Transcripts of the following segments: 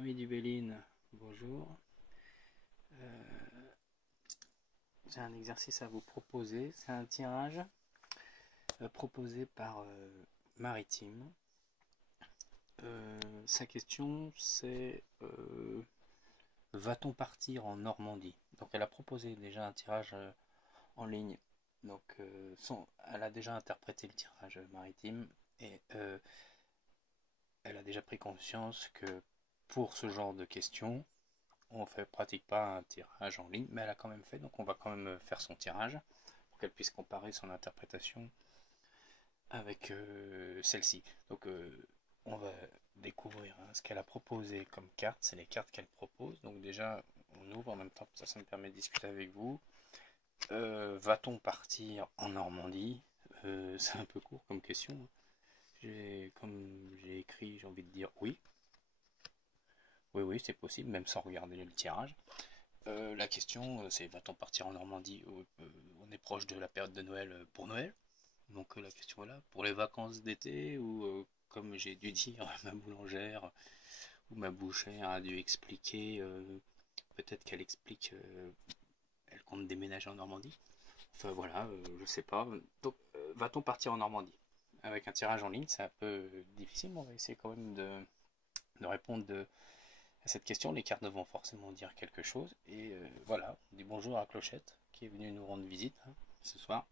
Ami du Béline, bonjour. Euh, j'ai un exercice à vous proposer. C'est un tirage proposé par Maritime. Sa question c'est va-t-on partir en Normandie? Donc elle a proposé déjà un tirage en ligne. Donc elle a déjà interprété le tirage maritime et elle a déjà pris conscience que pour ce genre de questions, on ne pratique pas un tirage en ligne, mais elle a quand même fait, donc on va quand même faire son tirage pour qu'elle puisse comparer son interprétation avec celle-ci. Donc on va découvrir ce qu'elle a proposé comme carte, c'est les cartes qu'elle propose. Donc déjà on ouvre en même temps, ça me permet de discuter avec vous. Va-t-on partir en Normandie? C'est un peu court comme question. Comme j'ai écrit, j'ai envie de dire oui. Oui, oui, c'est possible, même sans regarder le tirage. La question, c'est va-t-on partir en Normandie? On est proche de la période de Noël pour Noël. Donc la question est là, pour les vacances d'été, ou comme j'ai dû dire, ma boulangère ou ma bouchère a dû expliquer, peut-être qu'elle explique, elle compte déménager en Normandie. Enfin voilà, je sais pas. Donc va-t-on partir en Normandie? Avec un tirage en ligne, c'est un peu difficile, mais on va essayer quand même de répondre à cette question. Les cartes vont forcément dire quelque chose. Et voilà, on dit bonjour à Clochette qui est venue nous rendre visite ce soir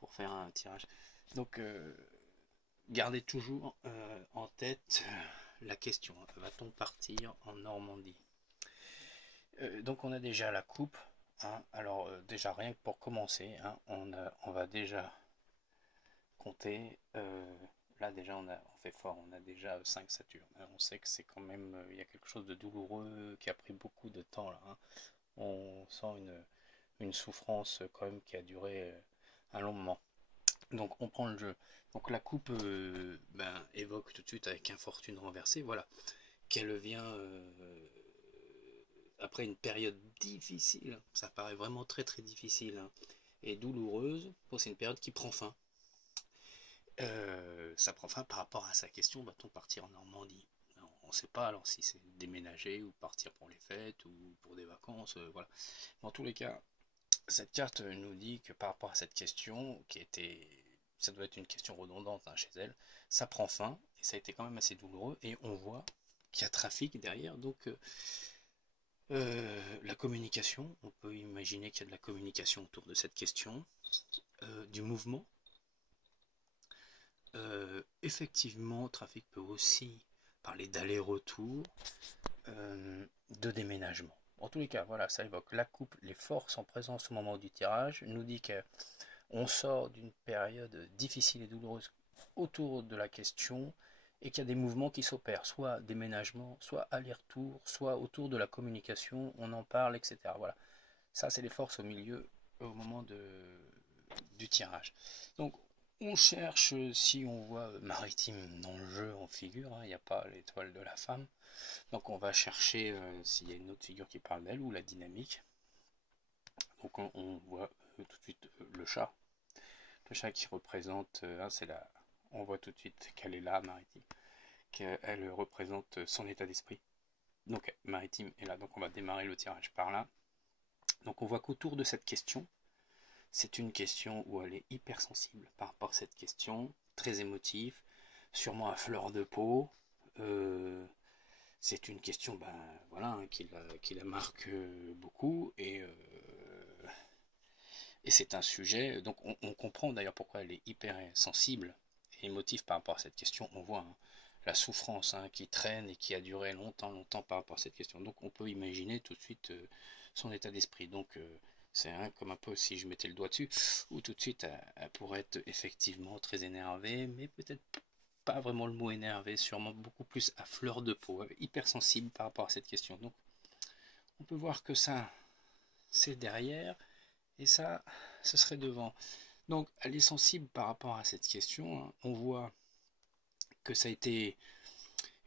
pour faire un tirage. Donc gardez toujours en tête la question, va-t-on partir en Normandie? Donc on a déjà la coupe. Alors déjà rien que pour commencer, on va déjà compter. Là déjà on fait fort, on a déjà 5 Saturnes. On sait que c'est quand même, il y a quelque chose de douloureux qui a pris beaucoup de temps là. On sent une souffrance quand même qui a duré un long moment. Donc on prend le jeu. Donc la coupe évoque tout de suite avec infortune renversée, voilà, qu'elle vient après une période difficile. Ça paraît vraiment très très difficile et douloureuse. Bon, c'est une période qui prend fin. Ça prend fin par rapport à sa question, va-t-on partir en Normandie? On ne sait pas alors si c'est déménager ou partir pour les fêtes ou pour des vacances, voilà. Dans tous les cas, cette carte nous dit que par rapport à cette question, ça doit être une question redondante chez elle, ça prend fin, et ça a été quand même assez douloureux, et on voit qu'il y a trafic derrière, donc la communication, on peut imaginer qu'il y a de la communication autour de cette question, du mouvement. Effectivement, trafic peut aussi parler d'aller-retour, de déménagement. En tous les cas, voilà, ça évoque la coupe, les forces en présence au moment du tirage, nous dit qu'on sort d'une période difficile et douloureuse autour de la question et qu'il y a des mouvements qui s'opèrent, soit déménagement, soit aller-retour, soit autour de la communication, on en parle, etc. Voilà, ça c'est les forces au milieu, au moment du tirage. Donc on cherche, si on voit Maritime dans le jeu en figure, il n'y a pas l'étoile de la femme, donc on va chercher s'il y a une autre figure qui parle d'elle ou la dynamique. Donc on voit tout de suite le chat. Le chat qui représente, on voit tout de suite qu'elle est là, Maritime, qu'elle représente son état d'esprit. Donc Maritime est là, donc on va démarrer le tirage par là. Donc on voit qu'autour de cette question, c'est une question où elle est hypersensible par rapport à cette question, très émotive, sûrement à fleur de peau. C'est une question voilà, qui la marque beaucoup et c'est un sujet, donc on comprend d'ailleurs pourquoi elle est hyper sensible et émotive par rapport à cette question. On voit la souffrance qui traîne et qui a duré longtemps, longtemps par rapport à cette question. Donc on peut imaginer tout de suite son état d'esprit. Donc c'est comme un peu si je mettais le doigt dessus, ou tout de suite elle pourrait être effectivement très énervée, mais peut-être pas vraiment le mot énervé, sûrement beaucoup plus à fleur de peau, hypersensible par rapport à cette question. Donc on peut voir que ça, c'est derrière, et ça, ce serait devant. Donc elle est sensible par rapport à cette question. On voit que ça a été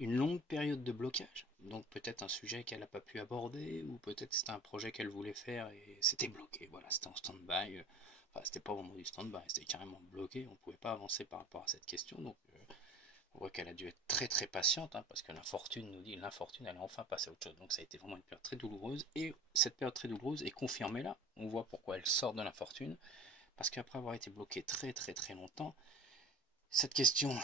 une longue période de blocage, donc peut-être un sujet qu'elle n'a pas pu aborder, ou peut-être c'était un projet qu'elle voulait faire et c'était bloqué, voilà, c'était en stand-by. Enfin, c'était pas vraiment du stand-by, c'était carrément bloqué, on ne pouvait pas avancer par rapport à cette question, donc On voit qu'elle a dû être très très patiente, hein, parce que l'infortune nous dit l'infortune elle est enfin passée à autre chose. Donc ça a été vraiment une période très douloureuse. Et cette période très douloureuse est confirmée là. On voit pourquoi elle sort de l'infortune. Parce qu'après avoir été bloquée très très très longtemps, cette question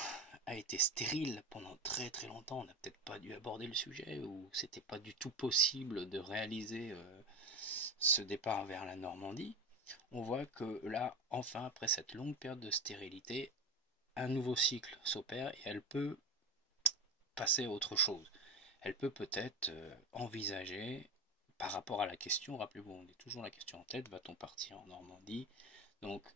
a été stérile pendant très très longtemps. On n'a peut-être pas dû aborder le sujet, ou c'était pas du tout possible de réaliser ce départ vers la Normandie. On voit que là, enfin, après cette longue période de stérilité, un nouveau cycle s'opère et elle peut passer à autre chose. Elle peut peut-être envisager, par rapport à la question, rappelez-vous, on est toujours la question en tête, va-t-on partir en Normandie? Donc,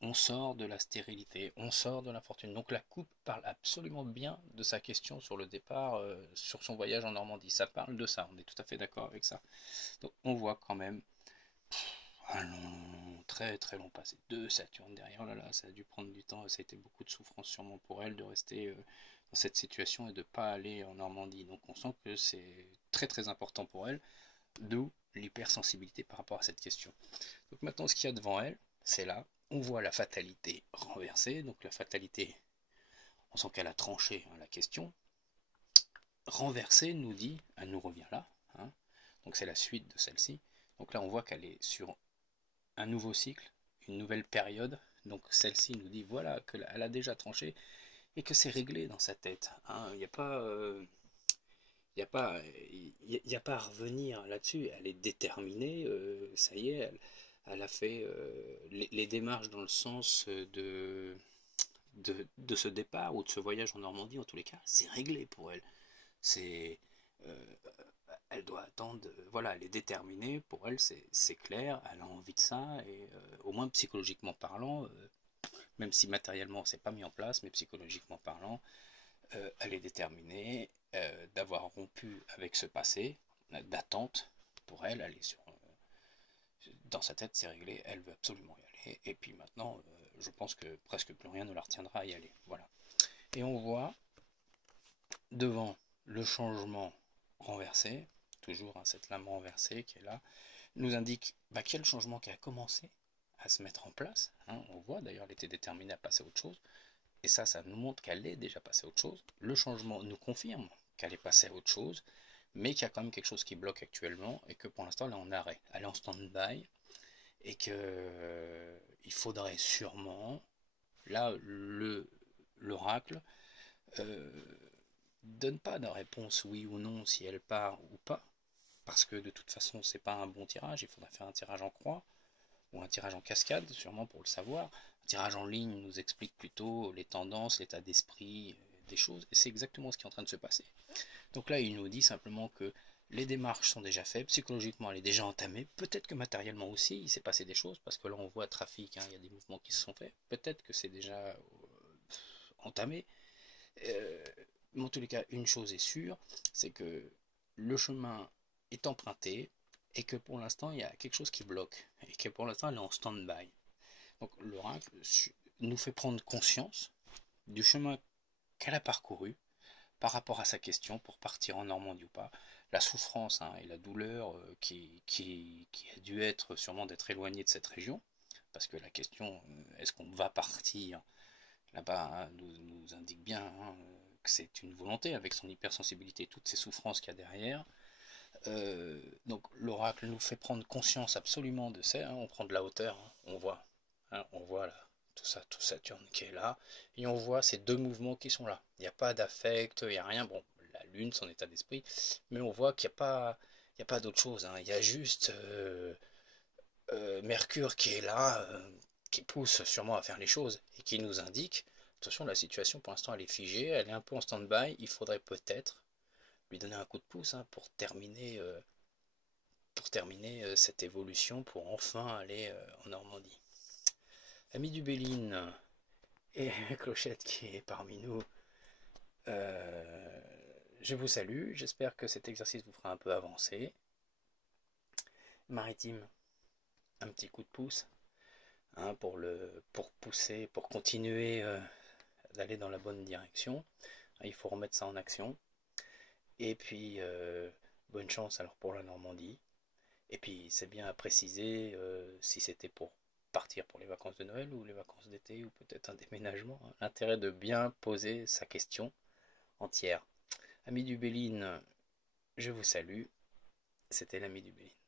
on sort de la stérilité, on sort de l'infortune. Donc la coupe parle absolument bien de sa question sur le départ, sur son voyage en Normandie. Ça parle de ça, on est tout à fait d'accord avec ça. Donc on voit quand même un long, très très long passé de Saturne derrière. Oh là là, ça a dû prendre du temps, ça a été beaucoup de souffrance sûrement pour elle de rester dans cette situation et de ne pas aller en Normandie. Donc on sent que c'est très très important pour elle, d'où l'hypersensibilité par rapport à cette question. Donc maintenant ce qu'il y a devant elle, c'est là, on voit la fatalité renversée. Donc la fatalité, on sent qu'elle a tranché la question. Renversée nous dit, elle nous revient là, hein, donc c'est la suite de celle-ci. Donc là on voit qu'elle est sur un nouveau cycle, une nouvelle période. Donc celle-ci nous dit voilà qu'elle a déjà tranché et que c'est réglé dans sa tête. Hein. Il n'y a pas, il n'y a pas, il y a pas à revenir là-dessus. Elle est déterminée. Ça y est, elle a fait les démarches dans le sens de ce départ ou de ce voyage en Normandie. En tous les cas, c'est réglé pour elle. C'est euh, Elle doit attendre, voilà, elle est déterminée, pour elle c'est clair, elle a envie de ça, et au moins psychologiquement parlant, même si matériellement c'est pas mis en place, mais psychologiquement parlant, elle est déterminée d'avoir rompu avec ce passé, d'attente, pour elle, elle est dans sa tête c'est réglé, elle veut absolument y aller, et puis maintenant, je pense que presque plus rien ne la retiendra à y aller, voilà. Et on voit devant le changement renversé, toujours hein, cette lame renversée qui est là, nous indique qu'il y a le changement qui a commencé à se mettre en place. Hein, on voit d'ailleurs, elle était déterminée à passer à autre chose. Et ça nous montre qu'elle est déjà passée à autre chose. Le changement nous confirme qu'elle est passée à autre chose, mais qu'il y a quand même quelque chose qui bloque actuellement et que pour l'instant elle est en arrêt, elle est en stand-by et que il faudrait sûrement, là, l'oracle donne pas de réponse oui ou non si elle part ou pas, parce que de toute façon c'est pas un bon tirage, il faudrait faire un tirage en croix ou un tirage en cascade sûrement pour le savoir. Un tirage en ligne nous explique plutôt les tendances, l'état d'esprit des choses, et c'est exactement ce qui est en train de se passer. Donc là il nous dit simplement que les démarches sont déjà faites, psychologiquement elle est déjà entamée, peut-être que matériellement aussi il s'est passé des choses, parce que là on voit trafic, hein, il y a des mouvements qui se sont faits, peut-être que c'est déjà entamé, euh, mais en tous les cas, une chose est sûre, c'est que le chemin est emprunté et que pour l'instant, il y a quelque chose qui bloque et que pour l'instant, elle est en stand-by. Donc l'oracle nous fait prendre conscience du chemin qu'elle a parcouru par rapport à sa question pour partir en Normandie ou pas. La souffrance hein, et la douleur qui a dû être sûrement d'être éloignée de cette région, parce que la question, est-ce qu'on va partir là-bas hein, nous indique bien hein, que c'est une volonté avec son hypersensibilité, toutes ces souffrances qu'il y a derrière. Donc l'oracle nous fait prendre conscience absolument de ça, hein, on prend de la hauteur, hein, on voit là, tout ça, tout Saturne qui est là, et on voit ces deux mouvements qui sont là. Il n'y a pas d'affect, il n'y a rien, bon, la Lune, son état d'esprit, mais on voit qu'il n'y a pas, il y a pas d'autre chose, hein, il y a juste Mercure qui est là, qui pousse sûrement à faire les choses et qui nous indique, attention, la situation pour l'instant elle est figée, elle est un peu en stand-by, il faudrait peut-être lui donner un coup de pouce hein, pour terminer cette évolution, pour enfin aller en Normandie. Ami du Béline et Clochette qui est parmi nous, euh, je vous salue, j'espère que cet exercice vous fera un peu avancer. Maritime, un petit coup de pouce hein, pour pousser, pour continuer d'aller dans la bonne direction. Il faut remettre ça en action. Et puis, bonne chance alors pour la Normandie. Et puis, c'est bien à préciser si c'était pour partir pour les vacances de Noël ou les vacances d'été ou peut-être un déménagement. Hein. L'intérêt de bien poser sa question entière. Ami du Béline, je vous salue. C'était l'ami du Béline.